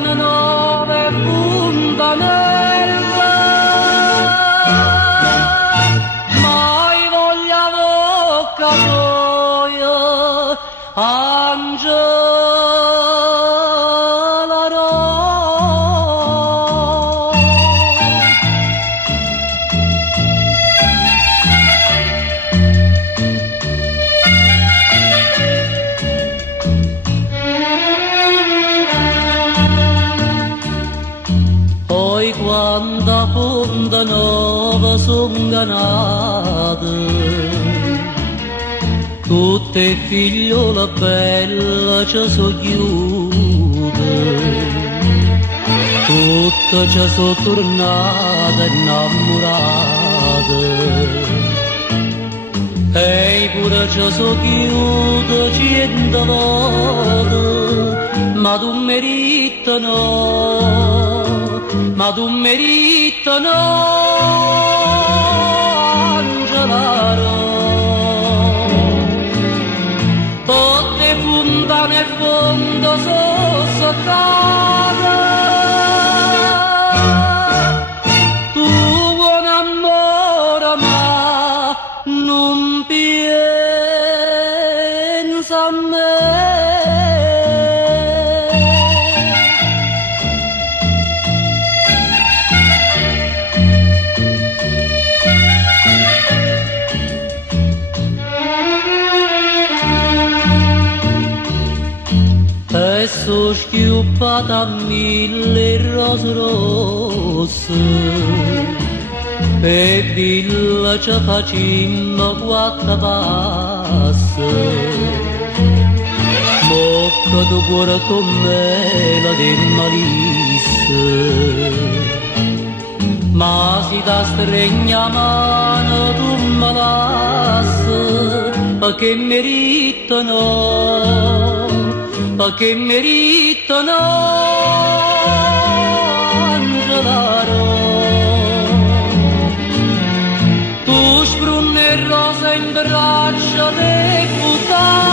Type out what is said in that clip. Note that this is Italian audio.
puntano nove puntanelle, mai voglia bocca soia, Angela Poi quando a Ponta Nova son ganate, tutte figliola bella ci so chiude, tutte ci so tornate innamorate, e pure ci so chiude 100 volte, ma tu merita no, ma tu merita no, Angela. Tutte punta nel fondo sono soccate, tu buon amore ma non pensa a me. E so schiuppata a 1000 rose rosse, e villa ci facimmo 4 passi, mocca tu cuore con me la de malisse, ma si da stregna mano tu me lassi, perché meritano, perché meritano, Angela. Tu sprunne rosa in braccio dei puttani,